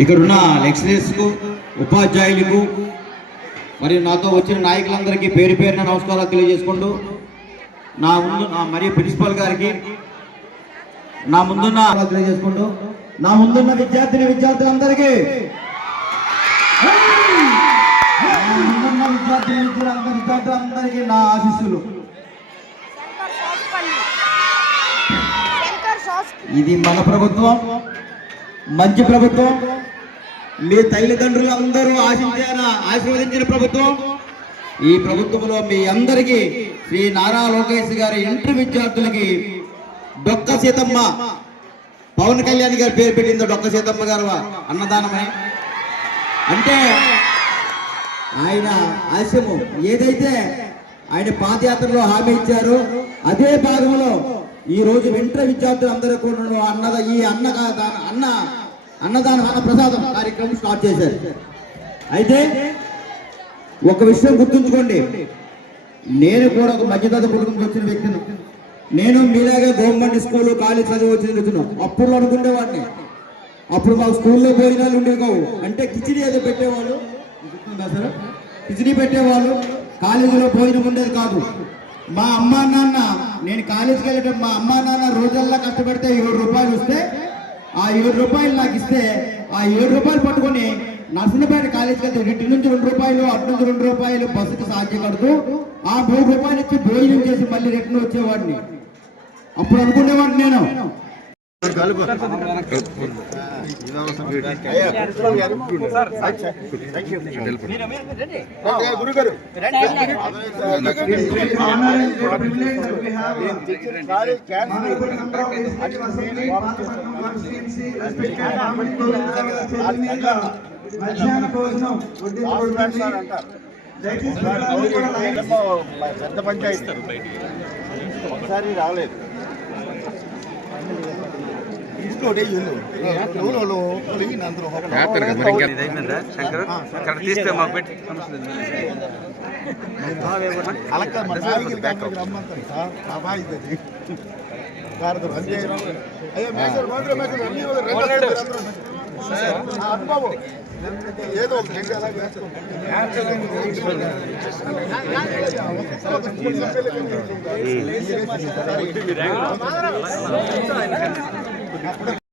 ఇక్కడున్న లెక్చరర్స్కు ఉపాధ్యాయులకు మరియు నాతో వచ్చిన నాయకులందరికీ పేరు పేరున నమస్కారాలు తెలియజేసుకుంటూ నా ముందు నా మరియు ప్రిన్సిపల్ గారికి నా ముందున్న తెలియజేసుకుంటూ నా ముందున్న విద్యార్థిని విద్యార్థులందరికీ. ముందున్న విద్యార్థిని విద్యార్థులందరికీ నా ఆశీస్సులు. ఇది మన ప్రభుత్వం. మంచి ప్రభుత్వం. మీ తల్లిదండ్రులు అందరూ ఆశించిన ఆశీర్వదించిన ప్రభుత్వం? ఈ ప్రభుత్వంలో మీ అందరికీ శ్రీ నారా లోకేష్ గారి ఇంటర్ విద్యార్థులకి డొక్క సీతమ్మ. పవన్ కళ్యాణ్ గారి పేరు పెట్టింది డొక్క సీతమ్మ గారు అన్నదానమే. అంటే ఆయన ఆశయము ఏదైతే ఆయన పాదయాత్రలో హామీ ఇచ్చారో అదే భాగంలో ఈ రోజు వింటర్ విద్యార్థులు అందరూ కూడా అన్నద ఈ అన్న అన్న అన్నదాన అన్న ప్రసాదం కార్యక్రమం స్టార్ట్ చేశారు. అయితే ఒక విషయం గుర్తుంచుకోండి. నేను కూడా ఒక మధ్యతరగతి కుటుంబం వచ్చిన వ్యక్తిని. నేను మీలాగే గవర్నమెంట్ స్కూల్ కాలేజ్ చదివి వచ్చిన వ్యక్తిని. అప్పుడు అనుకునేవాడిని. అప్పుడు మాకు స్కూల్లో భోజనాలు ఉండేవి. కావు అంటే కిచిడి ఏదో పెట్టేవాళ్ళు. సార్? కిచిడి పెట్టేవాళ్ళు. కాలేజీలో భోజనం ఉండేది కాదు. మా అమ్మ నాన్న నేను కాలేజీకి వెళ్ళటం మా అమ్మా నాన్న రోజల్లా కష్టపడితే ఏడు రూపాయలు వస్తే ఆ ఏడు రూపాయలు నాకు ఇస్తే ఆ ఏడు రూపాయలు పట్టుకొని నర్సనపేట కాలేజీకి వెళ్తే ఇటు నుంచి రెండు రూపాయలు అటు నుంచి రెండు రూపాయలు బస్సుకి సాధ్యం కడుతూ ఆ మూడు రూపాయలు ఇచ్చి భోజనం చేసి మళ్ళీ రిటర్న్ వచ్చేవాడిని. అప్పుడు అనుకునేవాడిని నేను. మధ్యాహ్న భోజనం దయచేసి పెద్ద పంచాయతీ. ఒకసారి రాలేదు. ఆ, అటు బాబు ఏదో ఒక 何?